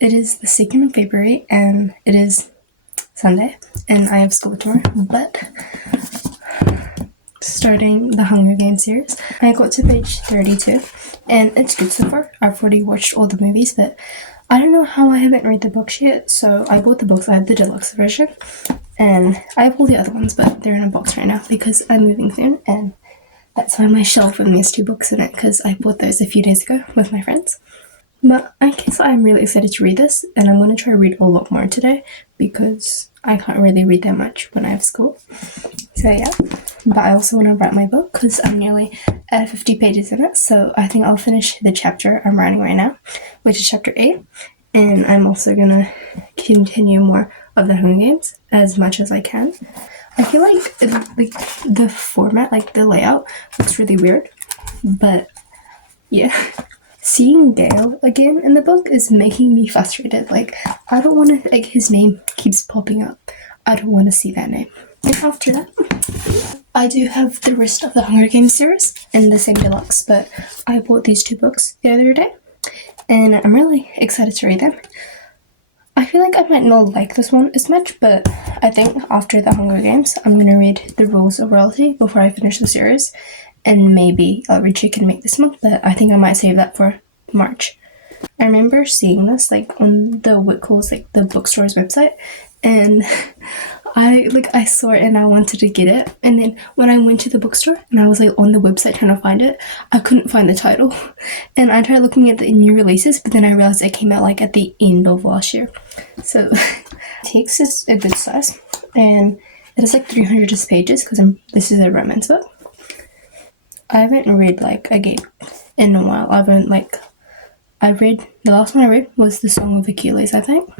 It is the 2nd of February and it is Sunday and I have school tomorrow, but starting the Hunger Games series. I got to page 32 and it's good so far. I've already watched all the movies, but I don't know how I haven't read the books yet, so I bought the books. I have the deluxe version and I have all the other ones, but they're in a box right now because I'm moving soon, and that's why my shelf only has 2 books in it, because I bought those a few days ago with my friends. But I guess I'm really excited to read this, and I'm going to try to read a lot more today because I can't really read that much when I have school. So yeah, but I also want to write my book because I'm nearly at 50 pages in it, so I think I'll finish the chapter I'm writing right now, which is chapter 8, and I'm also going to continue more of the Hunger Games as much as I can. I feel like the format, like the layout, looks really weird, but yeah. Seeing Gale again in the book is making me frustrated. Like, I don't want to, like, his name keeps popping up. I don't want to see that name. And after that, I do have the rest of the Hunger Games series in the same deluxe, but I bought these 2 books the other day, and I'm really excited to read them. I feel like I might not like this one as much, but I think after the Hunger Games, I'm going to read The Rules of Royalty before I finish the series. And maybe I'll read Chicken Make this month, but I think I might save that for March. I remember seeing this like on the Whitcoulls, like the bookstore's website, and I saw it and I wanted to get it. And then when I went to the bookstore and I was like on the website trying to find it, I couldn't find the title. And I tried looking at the new releases, but then I realized it came out like at the end of last year. So text is a good size, and it is like 300 pages because this is a romance book. I haven't read like a game in a while. The last one I read was The Song of Achilles, I think.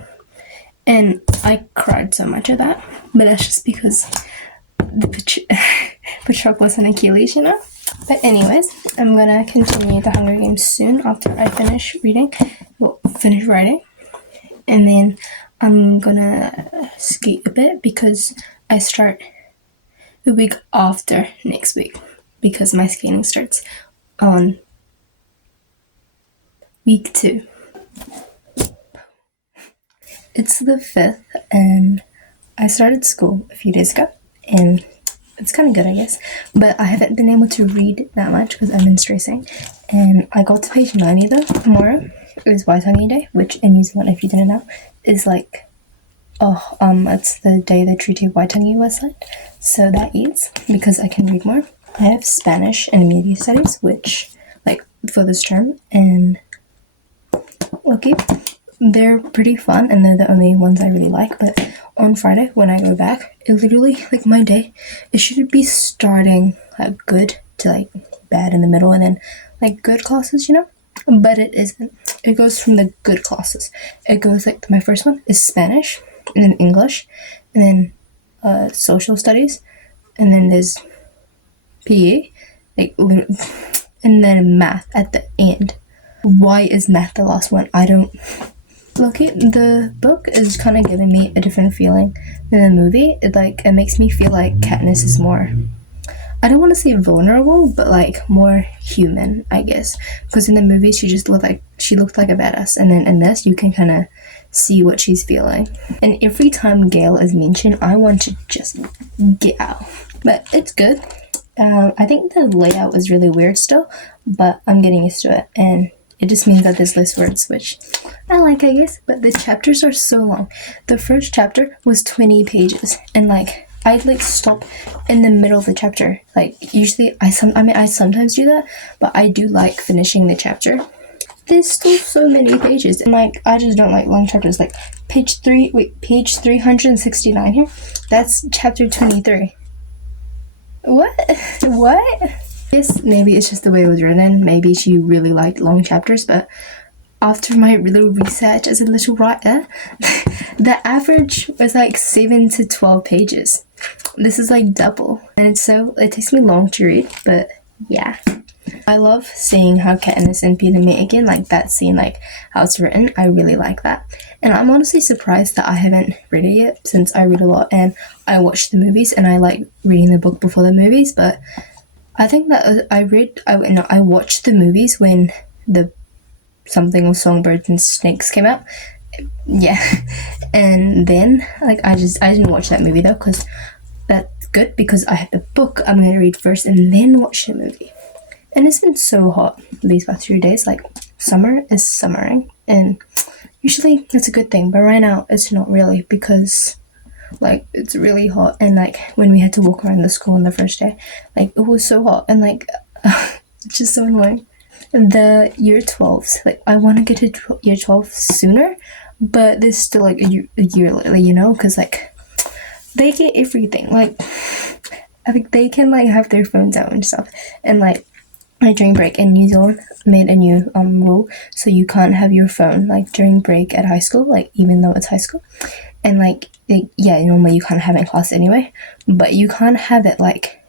And I cried so much at that. But that's just because Patroclus and Achilles, you know? But anyways, I'm gonna continue the Hunger Games soon after I finish writing. And then I'm gonna skate a bit because I start the week after next week, because my skating starts on week 2. It's the 5th, and I started school a few days ago, and it's kind of good, I guess, but I haven't been able to read that much because I've been stressing, and I got to page 90 though. Tomorrow is Waitangi Day, which in New Zealand, if you didn't know, is like, it's the day the Treaty of Waitangi was signed, so that is because I can read more. I have Spanish and Media Studies, which, like, for this term, and okay, they're pretty fun, and they're the only ones I really like, but on Friday, when I go back, it literally, like, my day, it should be starting, like, good to, like, bad in the middle, and then, like, good classes, you know? But it isn't. It goes from the good classes. It goes, like, my first one is Spanish, and then English, and then social studies, and then there's PE, and then math at the end. Why is math the last one? I don't... Loki, the book is kind of giving me a different feeling than the movie. It makes me feel like Katniss is more... I don't want to say vulnerable, but like more human, I guess. Because in the movie, she looked like a badass, and then in this, you can kind of see what she's feeling. And every time Gale is mentioned, I want to just get out. But it's good. I think the layout is really weird still, but I'm getting used to it, and it just means that there's less words, which I like, I guess, but the chapters are so long. The first chapter was 20 pages, and like, I'd like stop in the middle of the chapter. Like, usually I sometimes do that, but I do like finishing the chapter. There's still so many pages, and like, I just don't like long chapters. Like, page 369 here, that's chapter 23. What? Yes, maybe it's just the way it was written. Maybe she really liked long chapters, but after my little research as a little writer, the average was like 7 to 12 pages. This is like double, and it takes me long to read, but yeah. I love seeing how Katniss and Peeta meet again, like that scene, like how it's written. I really like that. And I'm honestly surprised that I haven't read it yet, since I read a lot and I watch the movies and I like reading the book before the movies, but I think that I watched the movies when the something with songbirds and snakes came out, yeah. And then like I didn't watch that movie though, because that's good because I have the book I'm gonna read first and then watch the movie. And it's been so hot these past few days. Like summer is summering, and usually that's a good thing, but right now it's not really, because like it's really hot. And like when we had to walk around the school on the first day, like it was so hot, and like it's just so annoying. The year 12s, like I want to get to year 12 sooner, but there's still like a year later, you know, because like they get everything. Like I think they can like have their phones out and stuff. And like during break in New Zealand made a new rule, so you can't have your phone like during break at high school, like even though it's high school. And like yeah, normally you can't have it in class anyway, but you can't have it like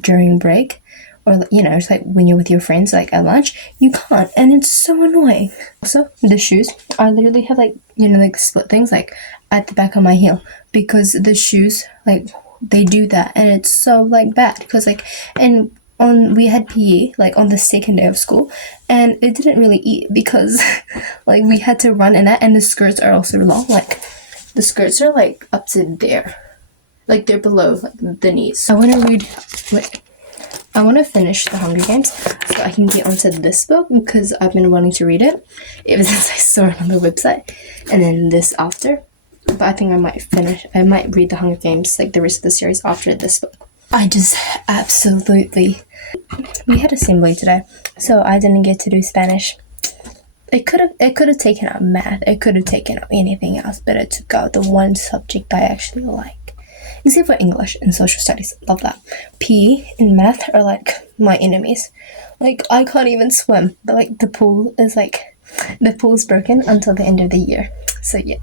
during break, or you know, it's like when you're with your friends like at lunch, you can't, and it's so annoying. Also the shoes, I literally have like, you know, like split things like at the back of my heel, because the shoes like they do that, and it's so like bad because like, and we had PE like on the second day of school, and it didn't really eat because like we had to run in that, and the skirts are also long. Like the skirts are like up to there, like they're below like the knees. I want to read, like I want to finish The Hunger Games so I can get onto this book, because I've been wanting to read it ever since I saw it on the website, and then this after. But I think I might read The Hunger Games, like the rest of the series, after this book. I just absolutely... We had assembly today, so I didn't get to do Spanish. It could have taken out math, it could have taken out anything else, but it took out the one subject I actually like. Except for English and social studies, love that. PE and math are like my enemies. Like I can't even swim, but like the pool is broken until the end of the year. So yeah,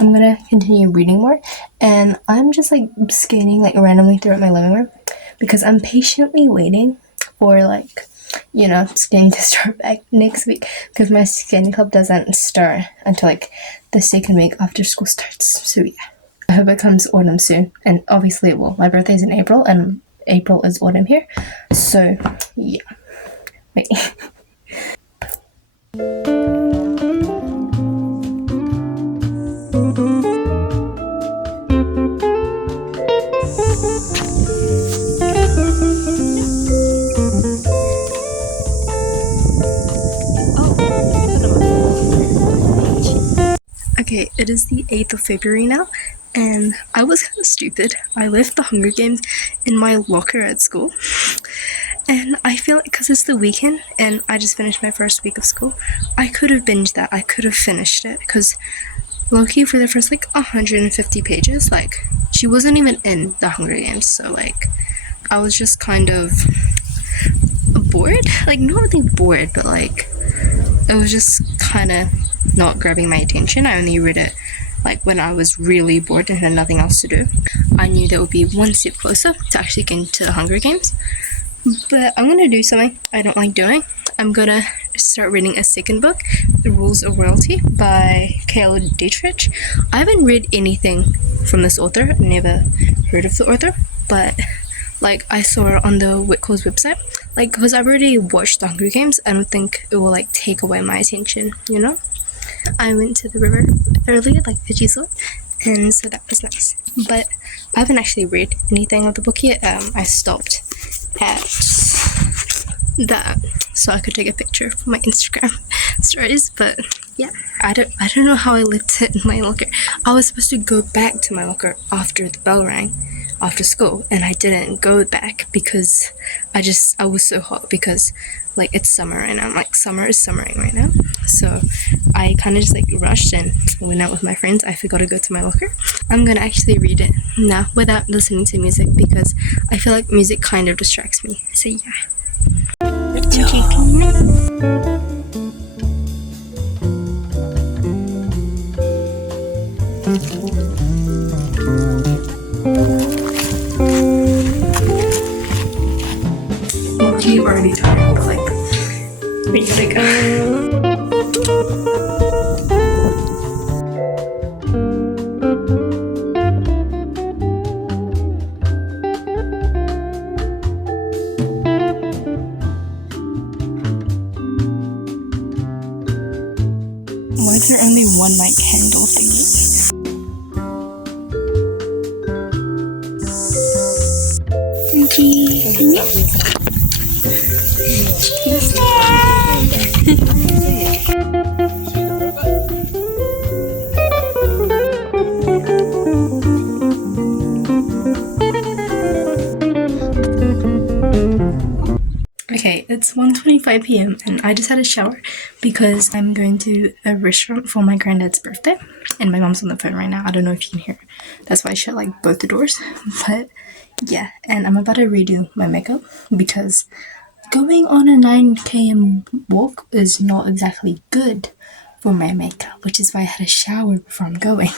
I'm gonna continue reading more, and I'm just like skating like randomly throughout my living room because I'm patiently waiting for like, you know, skating to start back next week, because my skating club doesn't start until like the second week after school starts. So yeah, I hope it comes autumn soon, and obviously it will. My birthday's in April, and April is autumn here, so yeah. Wait. Okay, it is the 8th of February now, and I was kind of stupid. I left The Hunger Games in my locker at school, and I feel like because it's the weekend and I just finished my first week of school, I could have binged that. I could have finished it, because Loki, for the first like 150 pages, like she wasn't even in The Hunger Games, so like I was just kind of bored. Like not really bored, but like it was just kind of not grabbing my attention. I only read it like when I was really bored and had nothing else to do. I knew that would be one step closer to actually getting to The Hunger Games. But I'm gonna do something I don't like doing. I'm gonna start reading a second book, The Rules of Royalty by Kayla Dietrich. I haven't read anything from this author, never heard of the author, but like I saw her on the Whitco's website. Like, because I've already watched The Hunger Games, I don't think it will like take away my attention, you know? I went to the river earlier, like Veggie Resort, and so that was nice. But I haven't actually read anything of the book yet. I stopped at that so I could take a picture for my Instagram stories. But yeah, I don't know how I left it in my locker. I was supposed to go back to my locker after the bell rang after school, and I didn't go back because I was so hot, because like it's summer right now. Like summer is summering right now, so I kind of just like rushed and went out with my friends. I forgot to go to my locker. I'm gonna actually read it now without listening to music, because I feel like music kind of distracts me. So yeah. You're already tired, like we gotta go. Why is there only one like candle thingy? Okay, it's 1:25 p.m. and I just had a shower because I'm going to a restaurant for my granddad's birthday, and my mom's on the phone right now. I don't know if you can hear. That's why I shut like both the doors. But yeah, and I'm about to redo my makeup because going on a 9 km walk is not exactly good for my makeup, which is why I had a shower before I'm going.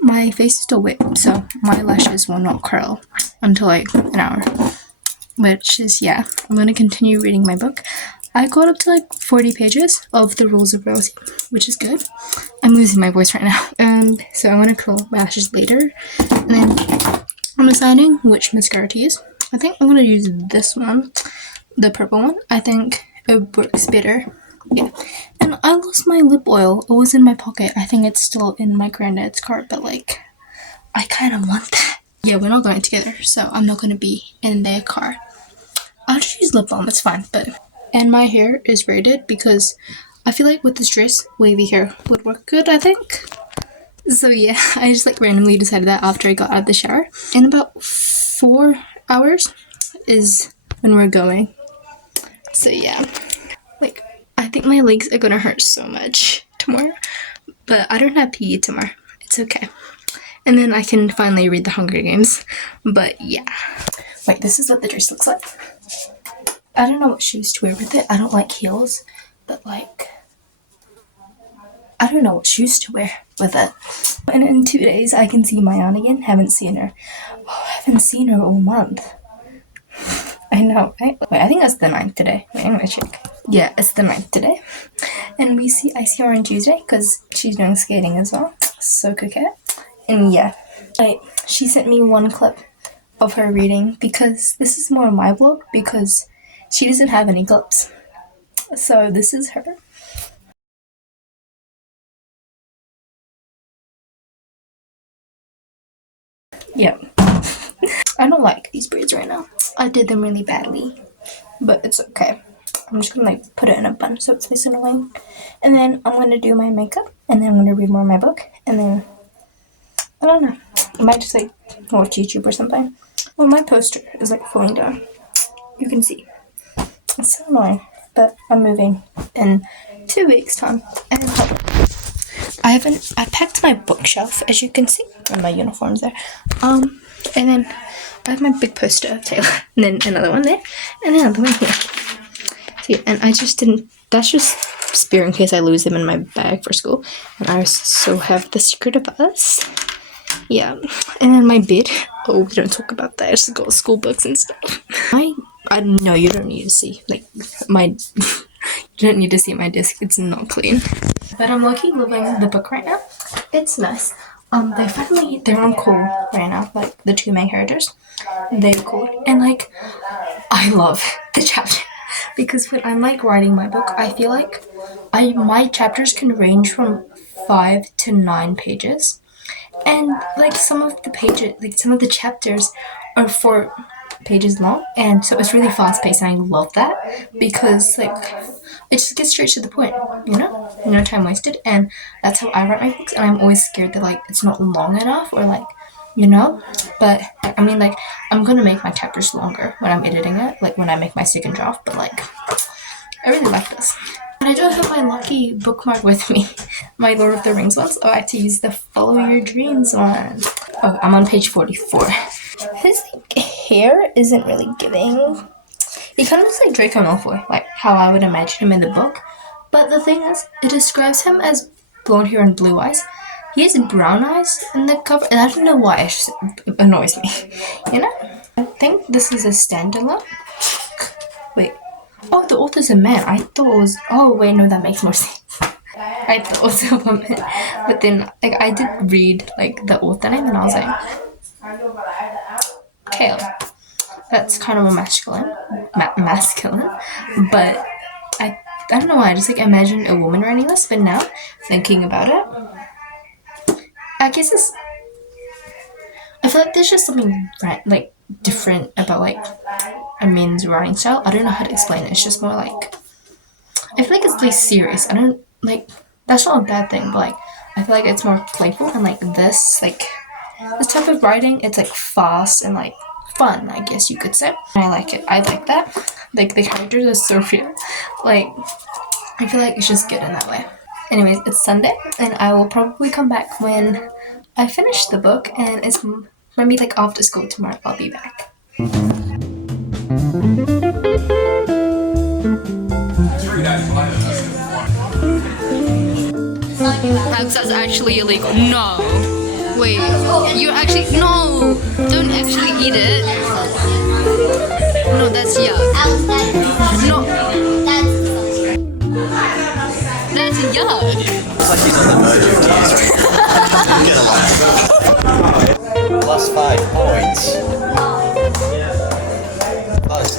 My face is still wet, so my lashes will not curl until like an hour. Which is, yeah, I'm going to continue reading my book. I got up to like 40 pages of The Rules of Rosie, which is good. I'm losing my voice right now. So I'm going to curl my lashes later. And then I'm deciding which mascara to use. I think I'm going to use this one, the purple one. I think it works better. Yeah. And I lost my lip oil. It was in my pocket. I think it's still in my granddad's car, but like, I kind of want that. Yeah, we're not going together, so I'm not going to be in their car. I'll just use lip balm, it's fine. And my hair is braided because I feel like with this dress, wavy hair would work good, I think. So yeah, I just like randomly decided that after I got out of the shower. In about 4 hours is when we're going. So yeah, like I think my legs are gonna hurt so much tomorrow, but I don't have PE tomorrow. It's okay. And then I can finally read The Hunger Games. But yeah. Wait, this is what the dress looks like. I don't know what shoes to wear with it. I don't like heels, but like, I don't know what shoes to wear with it. And in 2 days, I can see my aunt again. Haven't seen her. Oh, I haven't seen her all month. I know, right? Wait, I think it's the 9th today. Wait, I'm gonna check. Yeah, it's the 9th today. And I see her on Tuesday because she's doing skating as well. So coquette. And yeah, she sent me one clip of her reading because this is more my vlog because she doesn't have any clips. So this is her. Yep. I don't like these braids right now. I did them really badly, but it's okay. I'm just gonna like put it in a bun so it's nice and annoying. And then I'm gonna do my makeup, and then I'm gonna read more of my book, and then I don't know. I might just like watch YouTube or something. Well, my poster is like falling down. You can see. It's so annoying, but I'm moving in 2 weeks' time. And I packed my bookshelf, as you can see, and my uniforms there. And then I have my big poster of Taylor, and then another one there, and another one here. So yeah, and I just didn't. That's just spare in case I lose them in my bag for school. And I also have The Secret of Us. Yeah, and then my bed. Oh, we don't talk about that. I just got school books and stuff. I know you don't need to see like my. You don't need to see my desk. It's not clean. But I'm lucky loving the book right now. It's nice. They're on call right now. Like the two main characters, they're cool, and like I love the chapter because when I'm like writing my book, I feel like my chapters can range from 5 to 9 pages. And like some of the chapters are 4 pages long, and so it's really fast paced, and I love that because like it just gets straight to the point, no time wasted, and that's how I write my books. And I'm always scared that like it's not long enough or like but I mean like I'm gonna make my chapters longer when I'm editing it, like when I make my second draft, but like I really like this. And I don't have my lucky bookmark with me. My Lord of the Rings ones. Oh, I have to use the Follow Your Dreams one. Oh, I'm on page 44. His hair isn't really giving. He kind of looks like Draco Malfoy, like how I would imagine him in the book. But the thing is, it describes him as blonde hair and blue eyes. He has brown eyes in the cover, and I don't know why it annoys me. I think this is a standalone. Wait. Oh, the author's a man. I thought it was. Oh, wait, no, that makes more sense. I thought it was a woman. But then, like, I did read, like, the author name, and I was like, Kale. That's kind of a masculine. But I I don't know why, I just like imagine a woman writing this, but now thinking about it, I guess I feel like there's just something like different about like a man's writing style. I don't know how to explain it. It's just more like I feel like it's like serious. I don't like that's not a bad thing, but like I feel like it's more playful and like this type of writing. It's like fast and like fun, I guess you could say. And I like it. I like that. Like the characters are so real. Like I feel like it's just good in that way. Anyways, it's Sunday, and I will probably come back when I finish the book, and it's maybe like after school tomorrow. I'll be back. That's actually illegal. No. Wait. You actually no. Don't actually eat it. No, that's yuck. No. That's yuck. Looks like he's on the verge of tears. Get away. Plus 5 points. Plus.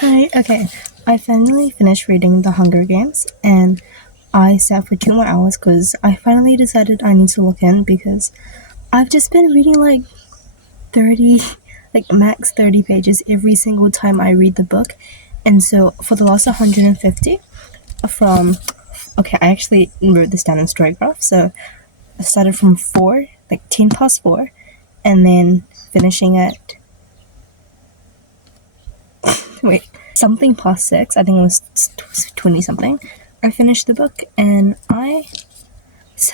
Hi, okay. I finally finished reading The Hunger Games, and I sat for 2 more hours because I finally decided I need to look in because I've just been reading like 30, like max 30 pages every single time I read the book. And so for the last 150 I actually wrote this down in Storygraph. So I started from 4, like 10 past 4, and then finishing at something past 6. I think it was 20 something. I finished the book, and I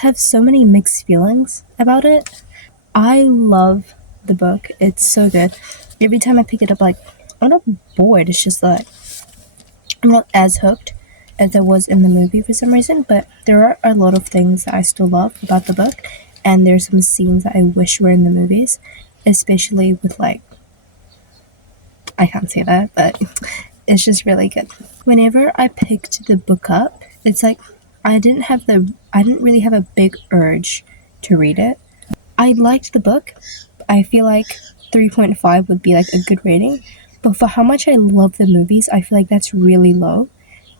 have so many mixed feelings about it. I love the book. It's so good. Every time I pick it up, like, I'm not bored. It's just like I'm not as hooked as I was in the movie for some reason, but there are a lot of things that I still love about the book, and there's some scenes that I wish were in the movies, especially with like, I can't say that, but it's just really good. Whenever I picked the book up, it's like I didn't really have a big urge to read it. I liked the book. I feel like 3.5 would be like a good rating, but for how much I love the movies, I feel like that's really low.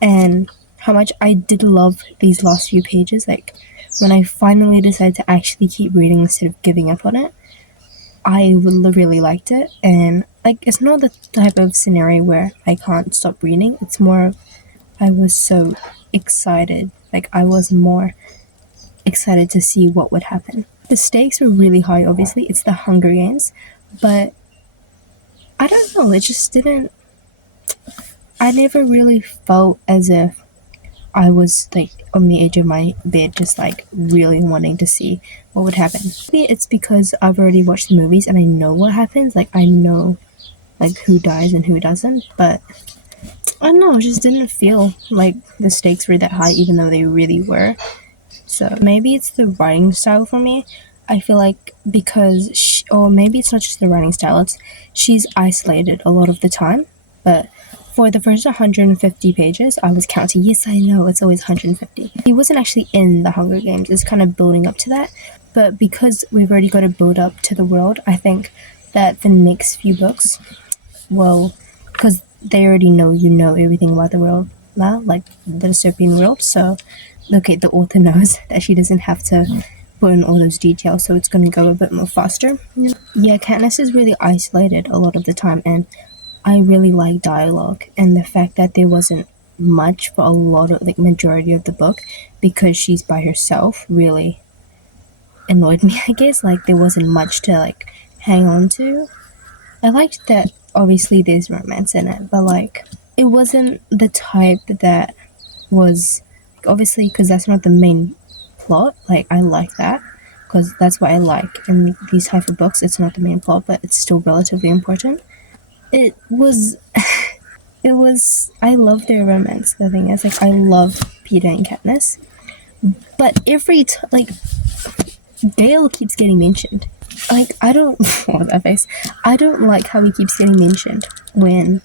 And how much I did love these last few pages, like when I finally decided to actually keep reading instead of giving up on it, I really liked it. And like, it's not the type of scenario where I can't stop reading. It's more I was so excited. Like, I was more excited to see what would happen. The stakes were really high, obviously. It's the Hunger Games. But I don't know, it just didn't... I never really felt as if I was like on the edge of my bed, just like really wanting to see what would happen. Maybe it's because I've already watched the movies and I know what happens. Like, I know like who dies and who doesn't, but I don't know, it just didn't feel like the stakes were that high, even though they really were. So maybe it's the writing style for me. I feel like because or maybe it's not just the writing style, she's isolated a lot of the time. But for the first 150 pages, I was counting. Yes, I know, it's always 150. He wasn't actually in the Hunger Games. It's kind of building up to that. But because we've already got to build up to the world, I think that the next few books will, because they already know everything about the world now, like the dystopian world. So, okay, the author knows that she doesn't have to put in all those details, so it's going to go a bit more faster. Yeah, Katniss is really isolated a lot of the time, and I really like dialogue, and the fact that there wasn't much for a lot of like majority of the book because she's by herself really annoyed me, I guess. Like there wasn't much to like hang on to. I liked that obviously there's romance in it, but like it wasn't the type that was obviously because that's not the main plot. Like I like that because that's what I like in these type of books. It's not the main plot, but it's still relatively important. It was it was I love their romance. The thing is, like I love Peter and Katniss, but every like Dale keeps getting mentioned. Like I don't what was that face? I don't like how he keeps getting mentioned when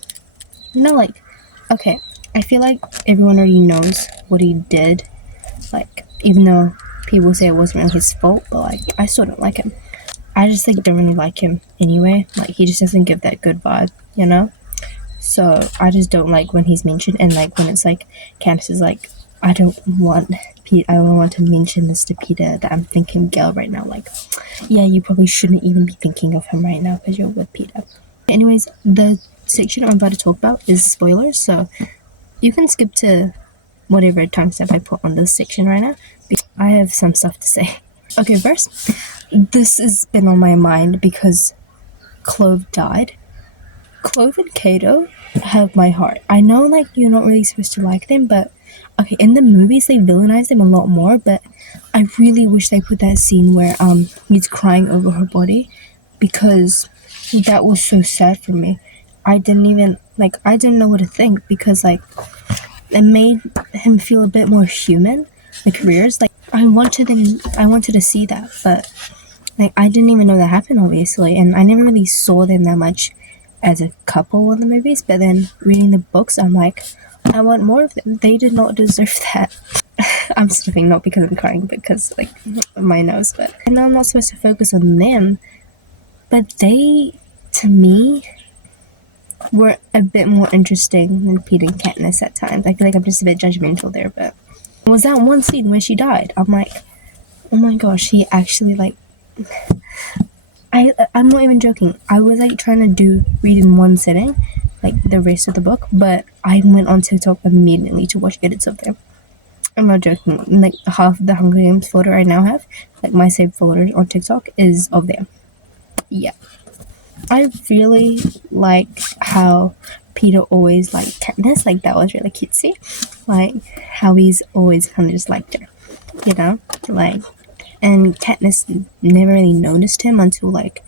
like okay, I feel like everyone already knows what he did. Like even though people say it wasn't really his fault, but like I still don't like him. I just like don't really like him anyway. Like he just doesn't give that good vibe, you know? So I just don't like when he's mentioned and like when it's like Candace is like, I don't want to mention this to Peter that I'm thinking Gail right now. Like, yeah, you probably shouldn't even be thinking of him right now because you're with Peter. Anyways, the section I'm about to talk about is spoilers, so you can skip to whatever timestamp I put on this section right now because I have some stuff to say. Okay, first, this has been on my mind because Clove died. Clove and Cato have my heart. I know like you're not really supposed to like them, but okay, in the movies they villainize them a lot more, but I really wish they put that scene where he's crying over her body because that was so sad for me. I didn't know what to think because like it made him feel a bit more human. The careers, like I wanted to see that, but like I didn't even know that happened obviously, and I never really saw them that much as a couple in the movies, but then reading the books I'm like, I want more of them. They did not deserve that. I'm sniffing not because I'm crying, because like my nose, but I know I'm not supposed to focus on them, but they to me were a bit more interesting than Peter and Katniss at times. I feel like I'm just a bit judgmental there, but it was that one scene where she died. I'm like, oh my gosh, she actually like I'm not even joking. I was like trying to read in one sitting, like the rest of the book, but I went on TikTok immediately to watch edits of them. I'm not joking. Like half of the Hunger Games folder I now have, like my saved folders on TikTok, is of them. Yeah. I really like how Peter always liked Katniss. Like that was really cutesy. Like how he's always kind of just liked her, you know? Like, and Katniss never really noticed him until like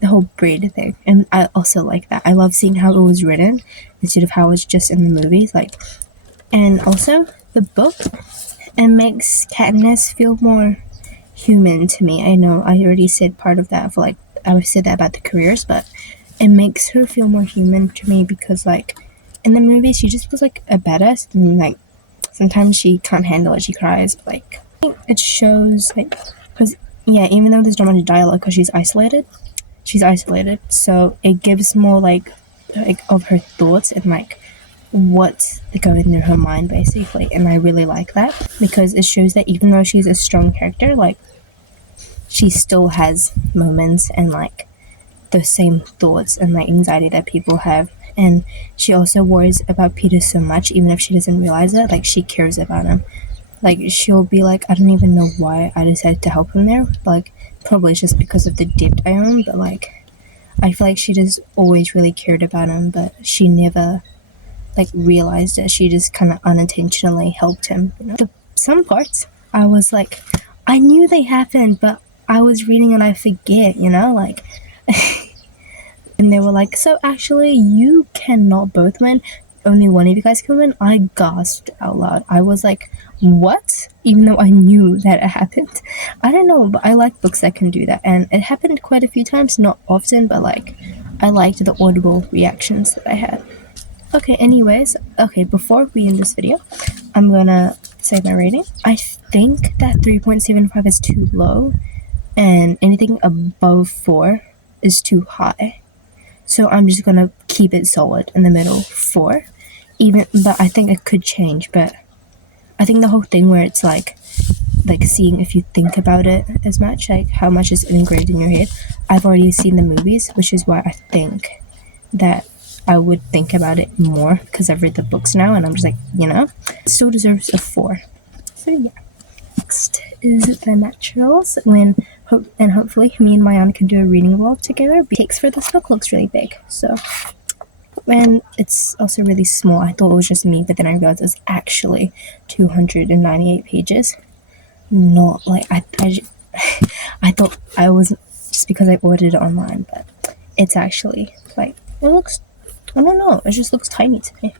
the whole braid thing. And I also like that. I love seeing how it was written instead of how it was just in the movies. Like, and also the book, it makes Katniss feel more human to me. I know I already said part of that for like I said that about the careers, but it makes her feel more human to me because like in the movie she just was like a badass and like sometimes she can't handle it, she cries, but like I think it shows like because yeah, even though there's not much dialogue because she's isolated, so it gives more like of her thoughts and like what's going through her mind basically, and I really like that because it shows that even though she's a strong character, like she still has moments and like the same thoughts and like anxiety that people have, and she also worries about Peter so much even if she doesn't realize it. Like she cares about him, like she'll be like, I don't even know why I decided to help him there, but, like probably just because of the debt I own, but like I feel like she just always really cared about him, but she never like realized it. She just kind of unintentionally helped him, you know? Some parts I was like, I knew they happened, but I was reading and I forget, you know, like and they were like, so actually you cannot both win, only one of you guys can win. I gasped out loud. I was like, what? Even though I knew that it happened. I don't know, but I like books that can do that, and it happened quite a few times, not often, but like I liked the audible reactions that I had. Okay, anyways, before we end this video, I'm gonna say my rating. I think that 3.75 is too low, and anything above 4 is too high. So I'm just gonna keep it solid in the middle, 4. But I think it could change, but I think the whole thing where it's like seeing if you think about it as much, like how much is integrated in your head. I've already seen the movies, which is why I think that I would think about it more because I've read the books now and I'm just like, it still deserves a 4. So yeah. Next is The Naturals, and hopefully me and Mayan can do a reading vlog together. The text for this book looks really big, so, and it's also really small. I thought it was just me, but then I realized it's actually 298 pages. Not like I thought I was just because I ordered it online, but it's actually like it looks. I don't know. It just looks tiny to me.